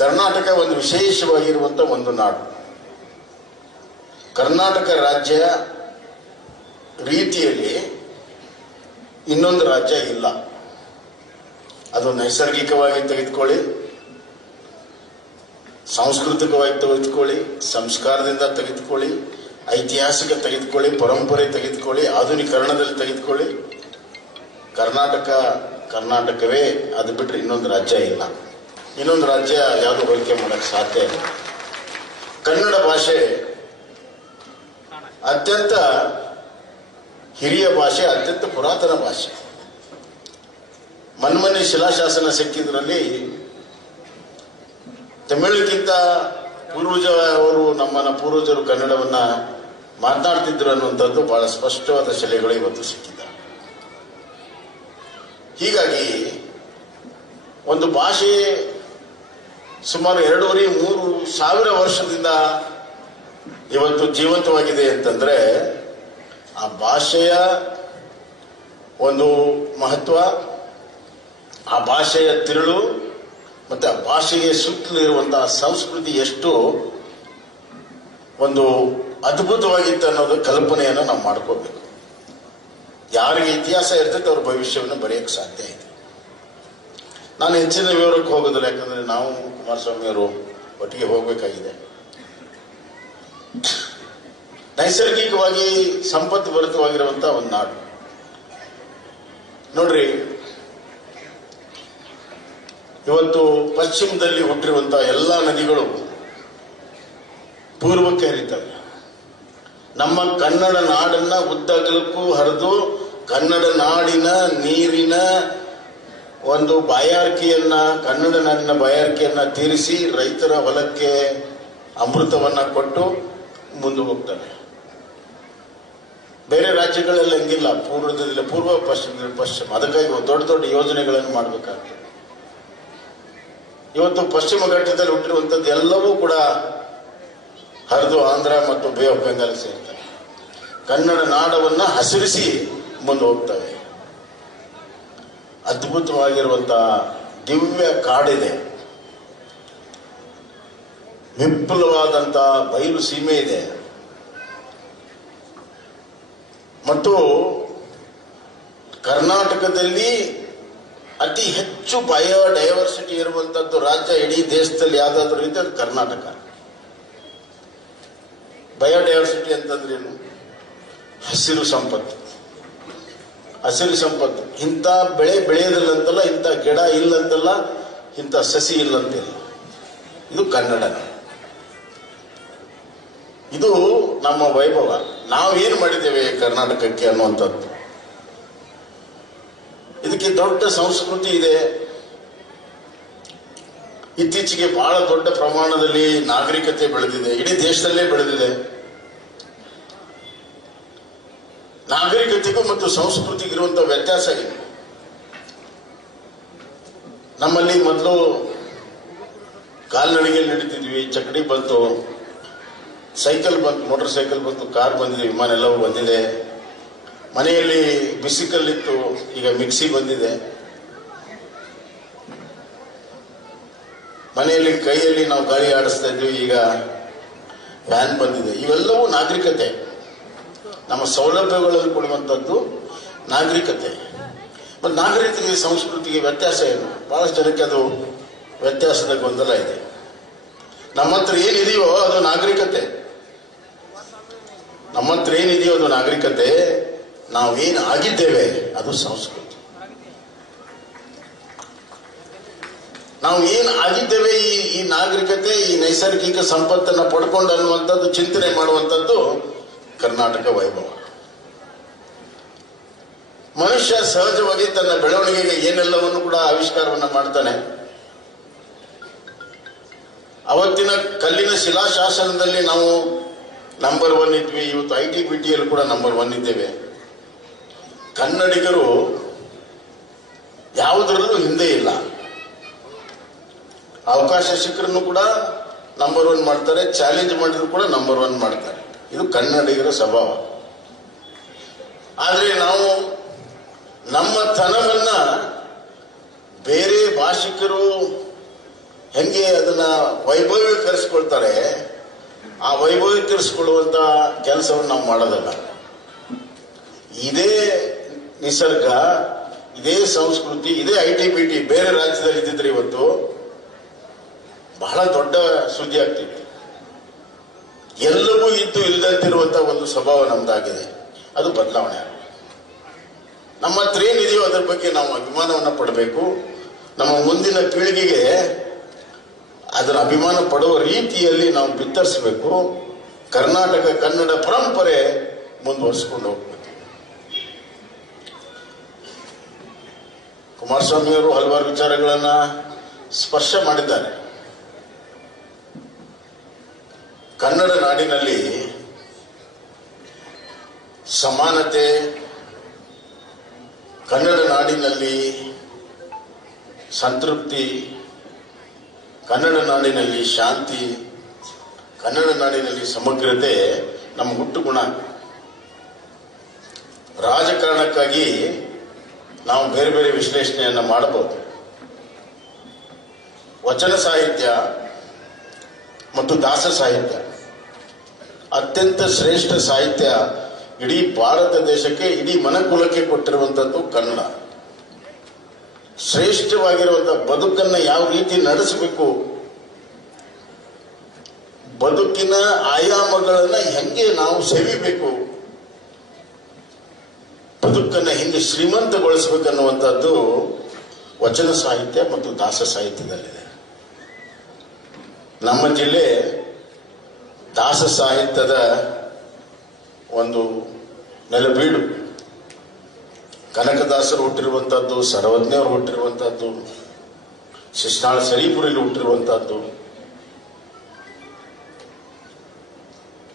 ಕರ್ನಾಟಕ ಒಂದು ವಿಶೇಷವಾಗಿರುವಂಥ ಒಂದು ನಾಡು. ಕರ್ನಾಟಕ ರಾಜ್ಯ ರೀತಿಯಲ್ಲಿ ಇನ್ನೊಂದು ರಾಜ್ಯ ಇಲ್ಲ. ಅದು ನೈಸರ್ಗಿಕವಾಗಿ ತೆಗೆದುಕೊಳ್ಳಿ, ಸಾಂಸ್ಕೃತಿಕವಾಗಿ ತೆಗೆದುಕೊಳ್ಳಿ, ಸಂಸ್ಕಾರದಿಂದ ತೆಗೆದುಕೊಳ್ಳಿ, ಐತಿಹಾಸಿಕ ತೆಗೆದುಕೊಳ್ಳಿ, ಪರಂಪರೆ ತೆಗೆದುಕೊಳ್ಳಿ, ಆಧುನೀಕರಣದಲ್ಲಿ ತೆಗೆದುಕೊಳ್ಳಿ. ಕರ್ನಾಟಕ ಕರ್ನಾಟಕವೇ, ಅದು ಬಿಟ್ಟರೆ ಇನ್ನೊಂದು ರಾಜ್ಯ ಇಲ್ಲ. ಇನ್ನೊಂದು ರಾಜ್ಯ ಯಾವುದು ಹೋಲಿಕೆ ಮಾಡಕ್ಕೆ ಸಾಧ್ಯ ಇಲ್ಲ. ಕನ್ನಡ ಭಾಷೆ ಅತ್ಯಂತ ಹಿರಿಯ ಭಾಷೆ, ಅತ್ಯಂತ ಪುರಾತನ ಭಾಷೆ. ಮನ್ಮನೆ ಶಿಲಾಶಾಸನ ಸಿಕ್ಕಿದ್ರಲ್ಲಿ ತಮಿಳಿಗಿಂತ ಪೂರ್ವಜ ಅವರು ನಮ್ಮನ್ನ ಪೂರ್ವಜರು ಕನ್ನಡವನ್ನ ಮಾತನಾಡ್ತಿದ್ರು ಅನ್ನುವಂಥದ್ದು ಬಹಳ ಸ್ಪಷ್ಟವಾದ ಶಿಲೆಗಳು ಇವತ್ತು ಸಿಕ್ಕಿದ್ದಾರೆ ಹೀಗಾಗಿ ಒಂದು ಭಾಷೆ ಸುಮಾರು ಎರಡೂವರೆ, ಮೂರು ಸಾವಿರ ವರ್ಷದಿಂದ ಇವತ್ತು ಜೀವಂತವಾಗಿದೆ ಅಂತಂದ್ರೆ ಆ ಭಾಷೆಯ ಒಂದು ಮಹತ್ವ, ಆ ಭಾಷೆಯ ತಿರುಳು ಮತ್ತೆ ಆ ಭಾಷೆಗೆ ಸುತ್ತಲಿರುವಂತಹ ಸಂಸ್ಕೃತಿ ಎಷ್ಟು ಒಂದು ಅದ್ಭುತವಾಗಿತ್ತು ಅನ್ನೋದು ಕಲ್ಪನೆಯನ್ನು ನಾವು ಮಾಡ್ಕೋಬೇಕು ಯಾರಿಗೆ ಇತಿಹಾಸ ಇರ್ತೈತೆ ಅವ್ರ ಭವಿಷ್ಯವನ್ನು ಬರೆಯಕ್ಕೆ ಸಾಧ್ಯ ಇದೆ. ನಾನು ಹೆಚ್ಚಿನ ವಿವರಕ್ಕೆ ಹೋಗೋದಿಲ್ಲ, ಯಾಕಂದ್ರೆ ನಾವು ಕುಮಾರಸ್ವಾಮಿ ಅವರು ಒಟ್ಟಿಗೆ ಹೋಗಬೇಕಾಗಿದೆ. ನೈಸರ್ಗಿಕವಾಗಿ ಸಂಪತ್ತು ಭರಿತವಾಗಿರುವಂತ ಒಂದು ನಾಡು. ನೋಡ್ರಿ, ಇವತ್ತು ಪಶ್ಚಿಮದಲ್ಲಿ ಹುಟ್ಟಿರುವಂತಹ ಎಲ್ಲ ನದಿಗಳು ಪೂರ್ವಕ್ಕೆ ಹರಿತವೆ. ನಮ್ಮ ಕನ್ನಡ ನಾಡನ್ನ ಉದ್ದಗಲಕ್ಕೂ ಹರಿದು ಕನ್ನಡ ನಾಡಿನ ನೀರಿನ ಒಂದು ಬಾಯಾರಿಕೆಯನ್ನ ಕನ್ನಡ ನಾಡಿನ ಬಾಯಾರಿಕೆಯನ್ನ ತೀರಿಸಿ ರೈತರ ಹೊಲಕ್ಕೆ ಅಮೃತವನ್ನ ಕೊಟ್ಟು ಮುಂದೆ ಹೋಗ್ತಾನೆ. ಬೇರೆ ರಾಜ್ಯಗಳಲ್ಲಿ ಹಂಗಿಲ್ಲ. ಪೂರ್ವದಲ್ಲಿ ಪೂರ್ವ ಪಶ್ಚಿಮ ಪಶ್ಚಿಮ. ಅದಕ್ಕಾಗಿ ದೊಡ್ಡ ದೊಡ್ಡ ಯೋಜನೆಗಳನ್ನು ಮಾಡಬೇಕಾಗ್ತದೆ. ಇವತ್ತು ಪಶ್ಚಿಮ ಘಟ್ಟದಲ್ಲಿ ಹುಟ್ಟಿರುವಂಥದ್ದು ಎಲ್ಲವೂ ಕೂಡ ಹರಿದು ಆಂಧ್ರ ಮತ್ತು ಬೇ ಆಫ್ ಬೆಂಗಾಲ್ ಸೇರ್ತವೆ ಕನ್ನಡ ನಾಡವನ್ನ ಹಸಿರಿಸಿ ಮುಂದೆ ಹೋಗ್ತವೆ. ಅದ್ಭುತವಾಗಿರುವಂತಹ ದಿವ್ಯ ಕಾಡಿದೆ. ವಿಪುಲವಾದಂತ ಬಯಲು ಸೀಮೆ ಇದೆ. ಮತ್ತು ಕರ್ನಾಟಕದಲ್ಲಿ ಅತಿ ಹೆಚ್ಚು ಬಯೋಡೈವರ್ಸಿಟಿ ಇರುವಂತದ್ದು ರಾಜ್ಯ ಇಡೀ ದೇಶದಲ್ಲಿ ಯಾವ್ದಾದ್ರು ಇದೆ ಅದು ಕರ್ನಾಟಕ. ಬಯೋಡೈವರ್ಸಿಟಿ ಅಂತಂದ್ರೆ ಏನು ಹಸಿರು ಸಂಪತ್ತು. ಹಸಿರು ಸಂಪತ್ತು. ಇಂಥ ಬೆಳೆ ಬೆಳೆಯೋದಿಲ್ಲ ಅಂತಲ್ಲ ಇಂಥ ಗಿಡ ಇಲ್ಲಂತಲ್ಲ, ಇಂಥ ಸಸಿ ಇಲ್ಲಂತಿಲ್ಲ. ಇದು ಕನ್ನಡ. ಇದು ನಮ್ಮ ವೈಭವ. ನಾವೇನು ಮಾಡಿದ್ದೇವೆ ಕರ್ನಾಟಕಕ್ಕೆ ಅನ್ನುವಂಥದ್ದು? ಇದಕ್ಕೆ ದೊಡ್ಡ ಸಂಸ್ಕೃತಿ ಇದೆ. ಇತ್ತೀಚೆಗೆ ಬಹಳ ದೊಡ್ಡ ಪ್ರಮಾಣದಲ್ಲಿ ನಾಗರಿಕತೆ ಬೆಳೆದಿದೆ. ಇಡೀ ದೇಶದಲ್ಲೇ ಬೆಳೆದಿದೆ. ನಾಗರಿಕತೆಗೂ ಮತ್ತು ಸಂಸ್ಕೃತಿಗೂ ಇರುವಂತಹ ವ್ಯತ್ಯಾಸ ಇದೆ. ನಮ್ಮಲ್ಲಿ ಮೊದಲು ಕಾಲ್ನಡಿಗೆ ನಡೀತಿದ್ವಿ, ಚಕಡಿ ಬಂತು, ಸೈಕಲ್ ಬಂತು, ಮೋಟರ್ ಸೈಕಲ್ ಬಂತು, ಕಾರ್ ಬಂದಿದೆ, ವಿಮಾನ ಎಲ್ಲವೂ ಬಂದಿದೆ. ಮನೆಯಲ್ಲಿ ಬಿಸಿಕಲ್ ಇತ್ತು, ಈಗ ಮಿಕ್ಸಿ ಬಂದಿದೆ. ಮನೆಯಲ್ಲಿ ಕೈಯಲ್ಲಿ ನಾವು ಗಾಳಿ ಆಡಿಸ್ತಾ ಇದ್ವಿ, ಈಗ ವ್ಯಾನ್ ಬಂದಿದೆ. ಇವೆಲ್ಲವೂ ನಾಗರಿಕತೆ. ನಮ್ಮ ಸೌಲಭ್ಯಗಳಲ್ಲಿ ಕೊಡುವಂಥದ್ದು ನಾಗರಿಕತೆ. ಮತ್ತು ನಾಗರಿಕತೆಗೆ ಸಂಸ್ಕೃತಿಗೆ ವ್ಯತ್ಯಾಸ ಏನು? ಭಾಳಷ್ಟು ಜನಕ್ಕೆ ಅದು ವ್ಯತ್ಯಾಸದ ಗೊಂದಲ ಇದೆ. ನಮ್ಮ ಹತ್ರ ಏನಿದೆಯೋ ಅದು ನಾಗರಿಕತೆ. ನಮ್ಮ ಹತ್ರ ಏನಿದೆಯೋ ಅದು ನಾಗರಿಕತೆ. ನಾವೇನು ಆಗಿದ್ದೇವೆ, ಅದು ಸಂಸ್ಕೃತಿ. ನಾವು ಏನು ಆಗಿದ್ದೇವೆ ಈ ಈ ನಾಗರಿಕತೆ, ಈ ನೈಸರ್ಗಿಕ ಸಂಪತ್ತನ್ನು ಪಡ್ಕೊಂಡು ಅನ್ನುವಂಥದ್ದು ಚಿಂತನೆ ಮಾಡುವಂಥದ್ದು ಕರ್ನಾಟಕ ವೈಭವ. ಮನುಷ್ಯ ಸಹಜವಾಗಿ ತನ್ನ ಬೆಳವಣಿಗೆಗೆ ಏನೆಲ್ಲವನ್ನು ಕೂಡ ಆವಿಷ್ಕಾರವನ್ನು ಮಾಡ್ತಾನೆ. ಅವತ್ತಿನ ಕಲ್ಲಿನ ಶಿಲಾಶಾಸನದಲ್ಲಿ ನಾವು ನಂಬರ್ ಒನ್ ಇದ್ವಿ, ಇವತ್ತು ಐ ಟಿ ಬಿ ಟಿಯಲ್ಲಿ ಕೂಡ ನಂಬರ್ ಒನ್ ಇದ್ದೇವೆ. ಕನ್ನಡಿಗರು ಯಾವುದರಲ್ಲೂ ಹಿಂದೆ ಇಲ್ಲ. ಅವಕಾಶ ಸಿಕ್ಕರನ್ನು ಕೂಡ ನಂಬರ್ ಒನ್ ಮಾಡ್ತಾರೆ, ಚಾಲೆಂಜ್ ಮಾಡಿದ್ರು ಕೂಡ ನಂಬರ್ ಒನ್ ಮಾಡ್ತಾರೆ. ಇದು ಕನ್ನಡಿಗರ ಸ್ವಭಾವ. ಆದರೆ ನಾವು ನಮ್ಮ ತನವನ್ನ ಬೇರೆ ಭಾಷಿಕರು ಹೆಂಗೆ ಅದನ್ನ ವೈಭವೀಕರಿಸ್ಕೊಳ್ತಾರೆ, ಆ ವೈಭವೀಕರಿಸ್ಕೊಳ್ಳುವಂತ ಕೆಲಸವನ್ನು ನಾವು ಮಾಡೋದಲ್ಲ. ಇದೇ ನಿಸರ್ಗ, ಇದೇ ಸಂಸ್ಕೃತಿ, ಇದೇ ಐ ಟಿ ಬಿ ಟಿ ಬೇರೆ ರಾಜ್ಯದಲ್ಲಿ ಇದ್ದಿದ್ರೆ ಇವತ್ತು ಬಹಳ ದೊಡ್ಡ ಸುದ್ದಿ ಆಗ್ತಿತ್ತು. ಎಲ್ಲವೂ ಇದ್ದು ಇಲ್ಲದಂತಿರುವಂತಹ ಒಂದು ಸ್ವಭಾವ ನಮ್ದಾಗಿದೆ. ಅದು ಬದಲಾವಣೆ. ನಮ್ಮ ಹತ್ರ ಏನಿದೆಯೋ ಅದರ ಬಗ್ಗೆ ನಾವು ಅಭಿಮಾನವನ್ನು ಪಡಬೇಕು. ನಮ್ಮ ಮುಂದಿನ ಪೀಳಿಗೆಗೆ ಅದರ ಅಭಿಮಾನ ಪಡುವ ರೀತಿಯಲ್ಲಿ ನಾವು ಬಿತ್ತರಿಸಬೇಕು. ಕರ್ನಾಟಕ ಕನ್ನಡ ಪರಂಪರೆ ಮುಂದುವರಿಸಿಕೊಂಡು ಹೋಗ್ಬೇಕು. ಕುಮಾರಸ್ವಾಮಿಯವರು ಹಲವಾರು ವಿಚಾರಗಳನ್ನ ಸ್ಪರ್ಶ ಮಾಡಿದ್ದಾರೆ. ಕನ್ನಡ ನಾಡಿನಲ್ಲಿ ಸಮಾನತೆ ಕನ್ನಡ ನಾಡಿನಲ್ಲಿ ಸಂತೃಪ್ತಿ, ಕನ್ನಡ ನಾಡಿನಲ್ಲಿ ಶಾಂತಿ, ಕನ್ನಡ ನಾಡಿನಲ್ಲಿ ಸಮಗ್ರತೆ ನಮ್ಮ ಹುಟ್ಟು ಗುಣ. ರಾಜಕಾರಣಕ್ಕಾಗಿ ನಾವು ಬೇರೆ ಬೇರೆ ವಿಶ್ಲೇಷಣೆಯನ್ನು ಮಾಡಬಹುದು. ವಚನ ಸಾಹಿತ್ಯ ಮತ್ತು ದಾಸ ಸಾಹಿತ್ಯ. ಅತ್ಯಂತ ಶ್ರೇಷ್ಠ ಸಾಹಿತ್ಯ ಇಡೀ ಭಾರತ ದೇಶಕ್ಕೆ, ಇಡೀ ಮನಕುಲಕ್ಕೆ ಕೊಟ್ಟಿರುವಂತದ್ದು ಕನ್ನಡ. ಶ್ರೇಷ್ಠವಾಗಿರುವಂತಹ ಬದುಕನ್ನ ಯಾವ ರೀತಿ ನಡೆಸಬೇಕು, ಬದುಕಿನ ಆಯಾಮಗಳನ್ನ ಹೆಂಗೆ ನಾವು ಸೆವಿಬೇಕು, ಬದುಕನ್ನ ಹೆಂಗೆ ಶ್ರೀಮಂತಗೊಳಿಸಬೇಕನ್ನುವಂಥದ್ದು ವಚನ ಸಾಹಿತ್ಯ ಮತ್ತು ದಾಸ ಸಾಹಿತ್ಯದಲ್ಲಿದೆ. ನಮ್ಮ ಜಿಲ್ಲೆ ದಾಸ ಸಾಹಿತ್ಯದ ಒಂದು ನೆಲಬೀಡು. ಕನಕದಾಸರು ಹುಟ್ಟಿರುವಂತಹದ್ದು ಸರ್ವಜ್ಞರು ಹುಟ್ಟಿರುವಂತಹದ್ದು ಶಿಷ್ಣಾಳ ಸರೀಪುರಿಲಿ ಹುಟ್ಟಿರುವಂಥದ್ದು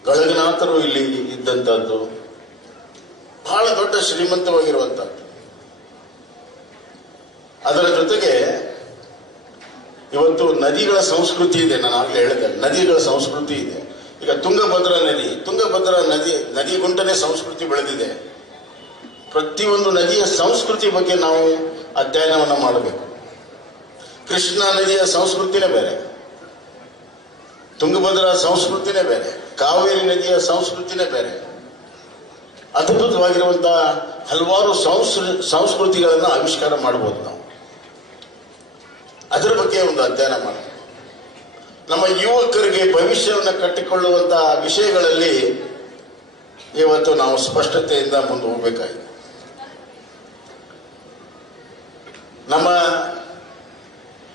ಗಳಗನಾಥರು ಇಲ್ಲಿ ಇದ್ದಂಥದ್ದು ಬಹಳ ದೊಡ್ಡ ಶ್ರೀಮಂತವಾಗಿರುವಂಥದ್ದು ಅದರ ಜೊತೆಗೆ ಇವತ್ತು ನದಿಗಳ ಸಂಸ್ಕೃತಿ ಇದೆ ನಾನು ಆಗಲೇ ಹೇಳಿದೆ. ನದಿಗಳ ಸಂಸ್ಕೃತಿ ಇದೆ. ಈಗ ತುಂಗಭದ್ರಾ ನದಿ ತುಂಗಭದ್ರಾ ನದಿ ನದಿ ಗುಂಟನೆ ಸಂಸ್ಕೃತಿ ಬೆಳೆದಿದೆ. ಪ್ರತಿಯೊಂದು ನದಿಯ ಸಂಸ್ಕೃತಿ ಬಗ್ಗೆ ನಾವು ಅಧ್ಯಯನವನ್ನು ಮಾಡಬೇಕು. ಕೃಷ್ಣಾ ನದಿಯ ಸಂಸ್ಕೃತಿನೇ ಬೇರೆ. ತುಂಗಭದ್ರಾ ಸಂಸ್ಕೃತಿನೇ ಬೇರೆ. ಕಾವೇರಿ ನದಿಯ ಸಂಸ್ಕೃತಿನೇ ಬೇರೆ. ಅದ್ಭುತವಾಗಿರುವಂತಹ ಹಲವಾರು ಸಂಸ್ಕೃ, ಸಂಸ್ಕೃತಿಗಳನ್ನು ಆವಿಷ್ಕಾರ ಮಾಡಬಹುದು ನಾವು. ಅದರ ಬಗ್ಗೆ ಒಂದು ಅಧ್ಯಯನ ಮಾಡಬೇಕು ನಮ್ಮ ಯುವಕರಿಗೆ ಭವಿಷ್ಯವನ್ನು ಕಟ್ಟಿಕೊಳ್ಳುವಂತಹ ವಿಷಯಗಳಲ್ಲಿ ಇವತ್ತು ನಾವು ಸ್ಪಷ್ಟತೆಯಿಂದ ಮುಂದೆ ಹೋಗಬೇಕಾಗಿದೆ. ನಮ್ಮ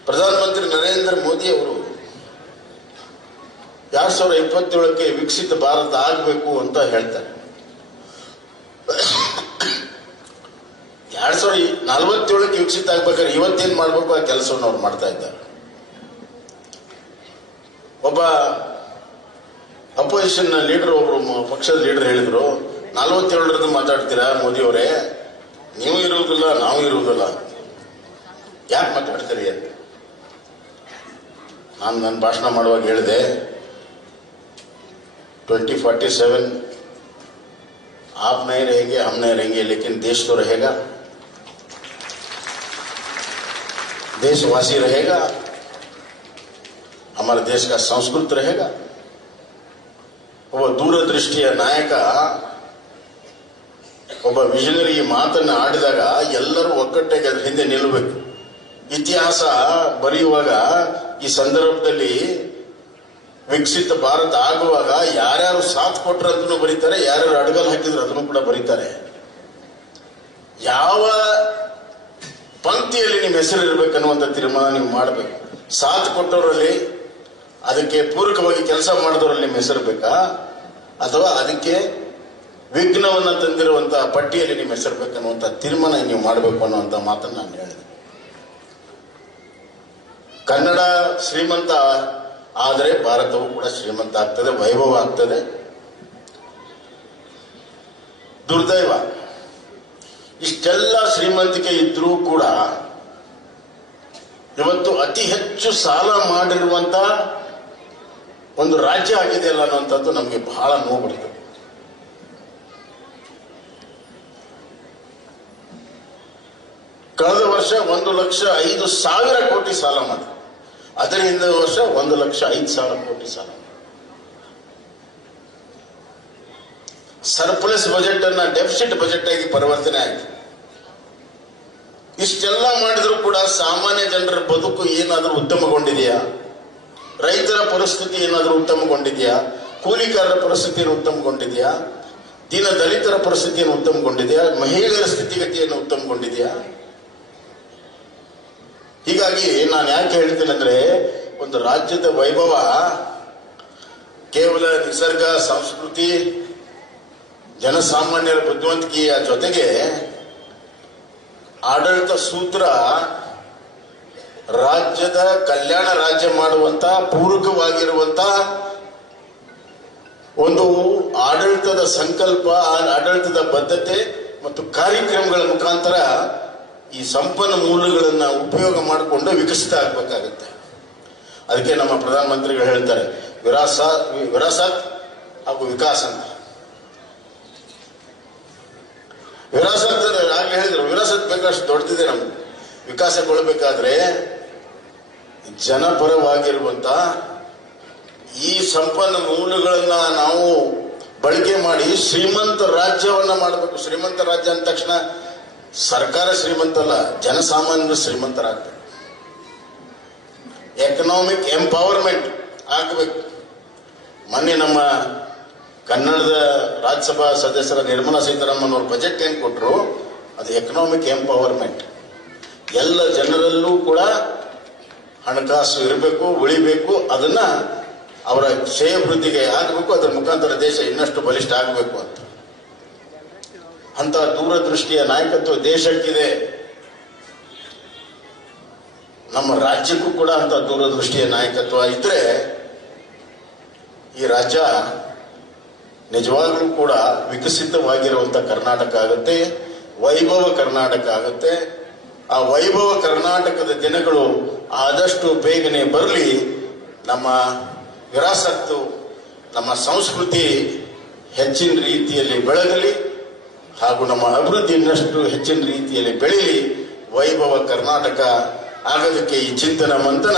ಪ್ರಧಾನಮಂತ್ರಿ ನರೇಂದ್ರ ಮೋದಿ ಅವರು ಎರಡ್ ಸಾವಿರದ ಇಪ್ಪತ್ತೇಳಕ್ಕೆ ವಿಕಸಿತ ಭಾರತ ಆಗಬೇಕು ಅಂತ ಹೇಳ್ತಾರೆ. ಎರಡ್ ಸಾವಿರದ ನಲವತ್ತೇಳಕ್ಕೆ ವಿಕಸಿತ ಆಗ್ಬೇಕಾದ್ರೆ ಇವತ್ತೇನು ಮಾಡಬೇಕು ಆ ಕೆಲಸವನ್ನು ಅವ್ರು ಮಾಡ್ತಾ ಇದ್ದಾರೆ. ಒಬ್ಬ ಅಪೋಸಿಷನ್ ಲೀಡರ್ ಒಬ್ರು ಮ- ಪಕ್ಷದ ಲೀಡರ್ ಹೇಳಿದ್ರು ನಲವತ್ತೇಳರದ್ದು ಮಾತಾಡ್ತೀರಾ ಮೋದಿ ಅವರೇ ನೀವು ಇರುವುದಿಲ್ಲ ನಾವು ಇರುವುದಿಲ್ಲ ಯಾಕೆ ಮಾತಾಡ್ತೀರಿ ಅಂತ ನಾನು ನನ್ನ ಭಾಷಣ ಮಾಡುವಾಗ ಹೇಳಿದೆ ट्वेंटी फोर्टी सेवन आप नहीं रहेंगे हम नहीं रहेंगे लेकिन देश तो रहेगा देशवासी रहेगा हमारे देश का संस्कृत रहेगा ಒಬ್ಬ ದೂರದೃಷ್ಟಿಯ ನಾಯಕ ಒಬ್ಬ ವಿಷನರಿ ಮಾತನ್ನು ಆಡಿದಾಗ ಎಲ್ಲರೂ ಒಗ್ಗಟ್ಟಾಗಿ ಅದ್ರ ಹಿಂದೆ ನಿಲ್ಲಬೇಕು ಇತಿಹಾಸ ಬರೆಯುವಾಗ ಈ ಸಂದರ್ಭದಲ್ಲಿ ವಿಕಸಿತ ಭಾರತ ಆಗುವಾಗ ಯಾರ್ಯಾರು ಸಾಥ್ ಕೊಟ್ರು ಅದನ್ನು ಬರೀತಾರೆ ಯಾರ್ಯಾರು ಅಡಗಲ್ ಹಾಕಿದ್ರು ಅದನ್ನು ಕೂಡ ಬರೀತಾರೆ ಯಾವ ಪಂಕ್ತಿಯಲ್ಲಿ ನಿಮ್ಮ ಹೆಸರು ಇರಬೇಕನ್ನುವಂಥ ತೀರ್ಮಾನ ನೀವು ಮಾಡಬೇಕು ಸಾಥ್ ಕೊಟ್ಟವರಲ್ಲಿ ಅದಕ್ಕೆ ಪೂರಕವಾಗಿ ಕೆಲಸ ಮಾಡಿದವರಲ್ಲಿ ನಿಮ್ಮ ಹೆಸರು ಬೇಕಾ? ಅಥವಾ ಅದಕ್ಕೆ ವಿಘ್ನವನ್ನ ತಂದಿರುವಂತಹ ಪಟ್ಟಿಯಲ್ಲಿ ನಿಮ್ಮ ಹೆಸರು ಬೇಕನ್ನುವಂಥ ತೀರ್ಮಾನ ನೀವು ಮಾಡಬೇಕು ಅನ್ನುವಂಥ ಮಾತನ್ನು ನಾನು ಹೇಳಿದೆ. ಕನ್ನಡ ಶ್ರೀಮಂತ ಆದರೆ ಭಾರತವು ಕೂಡ ಶ್ರೀಮಂತ ಆಗ್ತದೆ, ವೈಭವ ಆಗ್ತದೆ. ದುರ್ದೈವ. ಇಷ್ಟೆಲ್ಲ ಶ್ರೀಮಂತಿಕೆ ಇದ್ರೂ ಕೂಡ ಇವತ್ತು ಅತಿ ಹೆಚ್ಚು ಸಾಲ ಮಾಡಿರುವಂತ ಒಂದು ರಾಜ್ಯ ಆಗಿದೆಯಲ್ಲ ಅನ್ನುವಂಥದ್ದು ನಮಗೆ ಬಹಳ ನೋವು ಕಳೆದ ವರ್ಷ ಒಂದು ಲಕ್ಷ ಐದು ಸಾವಿರ ಕೋಟಿ ಸಾಲ ಮಾಡಿ ಅದರ ಹಿಂದಿನ ವರ್ಷ ಒಂದು ಲಕ್ಷ ಐದು ಸಾವಿರ ಕೋಟಿ ಸಾಲ ಸರ್ಪ್ಲಸ್ ಬಜೆಟ್ ಅನ್ನ ಡೆಫಿಸಿಟ್ ಬಜೆಟ್ ಆಗಿ ಪರಿವರ್ತನೆ ಆಯ್ತು. ಇಷ್ಟೆಲ್ಲ ಮಾಡಿದ್ರು ಕೂಡ ಸಾಮಾನ್ಯ ಜನರ ಬದುಕು ಏನಾದರೂ ಉತ್ತಮಗೊಂಡಿದೆಯಾ? ರೈತರ ಪರಿಸ್ಥಿತಿ ಏನಾದರೂ ಉತ್ತಮಗೊಂಡಿದೆಯಾ? ಕೂಲಿಕಾರರ ಪರಿಸ್ಥಿತಿಯನ್ನು ಉತ್ತಮಗೊಂಡಿದೆಯಾ? ದೀನ ದಲಿತರ ಪರಿಸ್ಥಿತಿಯನ್ನು ಉತ್ತಮಗೊಂಡಿದೆಯಾ? ಮಹಿಳೆಯರ ಸ್ಥಿತಿಗತಿಯನ್ನು ಉತ್ತಮಗೊಂಡಿದೆಯಾ? ಹೀಗಾಗಿ ನಾನು ಯಾಕೆ ಹೇಳ್ತೇನೆ ಅಂದ್ರೆ ಒಂದು ರಾಜ್ಯದ ವೈಭವ ಕೇವಲ ನಿಸರ್ಗ, ಸಂಸ್ಕೃತಿ, ಜನಸಾಮಾನ್ಯರ ಬುದ್ಧಿವಂತಿಕೆಯ ಜೊತೆಗೆ ಆಡಳಿತ ಸೂತ್ರ ರಾಜ್ಯದ ಕಲ್ಯಾಣ ರಾಜ್ಯ ಮಾಡುವಂತ, ಪೂರಕವಾಗಿರುವಂತ ಒಂದು ಆಡಳಿತದ ಸಂಕಲ್ಪ, ಆಡಳಿತದ ಬದ್ಧತೆ ಮತ್ತು ಕಾರ್ಯಕ್ರಮಗಳ ಮುಖಾಂತರ ಈ ಸಂಪನ್ಮೂಲಗಳನ್ನು ಉಪಯೋಗ ಮಾಡಿಕೊಂಡು ವಿಕಸಿತ ಆಗಬೇಕಾಗುತ್ತೆ. ಅದಕ್ಕೆ ನಮ್ಮ ಪ್ರಧಾನಮಂತ್ರಿಗಳು ಹೇಳ್ತಾರೆ, ವಿರಾಸ, ವಿರಾಸತ್ ಹಾಗೂ ವಿಕಾಸ ಅಂತ. ವಿರಾಸತ್ ಆಗ್ಲೇ ಹೇಳಿದ್ರು, ವಿರಾಸತ್ ಬೇಕಷ್ಟು ದೊಡ್ಡದಿದೆ ನಮ್ಗೆ ವಿಕಾಸಗೊಳ್ಳಬೇಕಾದ್ರೆ ಜನಪರವಾಗಿರುವಂತ ಈ ಸಂಪನ್ಮೂಲಗಳನ್ನ ನಾವು ಬಳಕೆ ಮಾಡಿ ಶ್ರೀಮಂತ ರಾಜ್ಯವನ್ನ ಮಾಡಬೇಕು. ಶ್ರೀಮಂತ ರಾಜ್ಯ ಅಂದ ತಕ್ಷಣ ಸರ್ಕಾರ ಶ್ರೀಮಂತ ಅಲ್ಲ, ಜನಸಾಮಾನ್ಯರು ಶ್ರೀಮಂತರಾಗ್ತಾರೆ. ಎಕನಾಮಿಕ್ ಎಂಪವರ್ಮೆಂಟ್ ಆಗಬೇಕು. ಮೊನ್ನೆ ನಮ್ಮ ಕನ್ನಡದ ರಾಜ್ಯಸಭಾ ಸದಸ್ಯರ ನಿರ್ಮಲಾ ಸೀತಾರಾಮನ್ ಅವರು ಬಜೆಟ್ ಏನು ಕೊಟ್ಟರು ಅದು ಎಕನಾಮಿಕ್ ಎಂಪವರ್ಮೆಂಟ್ ಎಲ್ಲ ಜನರಲ್ಲೂ ಕೂಡ ಹಣಕಾಸು ಇರಬೇಕು, ಉಳಿಬೇಕು, ಅದನ್ನ ಅವರ ಶ್ರೇಯಭಿವೃದ್ಧಿಗೆ ಆಗಬೇಕು ಅದರ ಮುಖಾಂತರ ದೇಶ ಇನ್ನಷ್ಟು ಬಲಿಷ್ಠ ಆಗಬೇಕು ಅಂತ. ಅಂತ ದೂರದೃಷ್ಟಿಯ ನಾಯಕತ್ವ ದೇಶಕ್ಕಿದೆ. ನಮ್ಮ ರಾಜ್ಯಕ್ಕೂ ಕೂಡ ಅಂತ ದೂರದೃಷ್ಟಿಯ ನಾಯಕತ್ವ ಇದ್ರೆ, ಈ ರಾಜ್ಯ ನಿಜವಾಗ್ಲೂ ಕೂಡ ವಿಕಸಿತವಾಗಿರುವಂತ ಕರ್ನಾಟಕ ಆಗುತ್ತೆ, ವೈಭವ ಕರ್ನಾಟಕ ಆಗುತ್ತೆ. ಆ ವೈಭವ ಕರ್ನಾಟಕದ ದಿನಗಳು ಆದಷ್ಟು ಬೇಗನೆ ಬರಲಿ. ನಮ್ಮ ವಿರಾಸತ್ತು, ನಮ್ಮ ಸಂಸ್ಕೃತಿ ಹೆಚ್ಚಿನ ರೀತಿಯಲ್ಲಿ ಬೆಳಗಲಿ ಹಾಗೂ ನಮ್ಮ ಅಭಿವೃದ್ಧಿ ಇನ್ನಷ್ಟು ಹೆಚ್ಚಿನ ರೀತಿಯಲ್ಲಿ ಬೆಳೀಲಿ. ವೈಭವ ಕರ್ನಾಟಕ ಆಗೋದಕ್ಕೆ ಈ ಚಿಂತನ ಮಂಥನ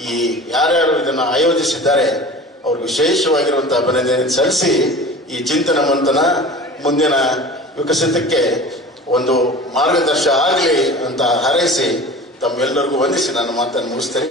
ಈ ಯಾರ್ಯಾರು ಇದನ್ನು ಆಯೋಜಿಸಿದ್ದಾರೆ ಅವರು ವಿಶೇಷವಾಗಿರುವಂತಹ ಅಭಿನಂದನೆ ಸಲ್ಲಿಸಿ ಈ ಚಿಂತನ ಮಂಥನ ಮುಂದಿನ ವಿಕಸಿತಕ್ಕೆ ಒಂದು ಮಾರ್ಗದರ್ಶ ಆಗಲಿ ಅಂತ ಹಾರೈಸಿ ತಮ್ಮೆಲ್ಲರಿಗೂ ವಂದಿಸಿ ನಾನು ಮಾತನ್ನು ಮುಗಿಸ್ತೇನೆ.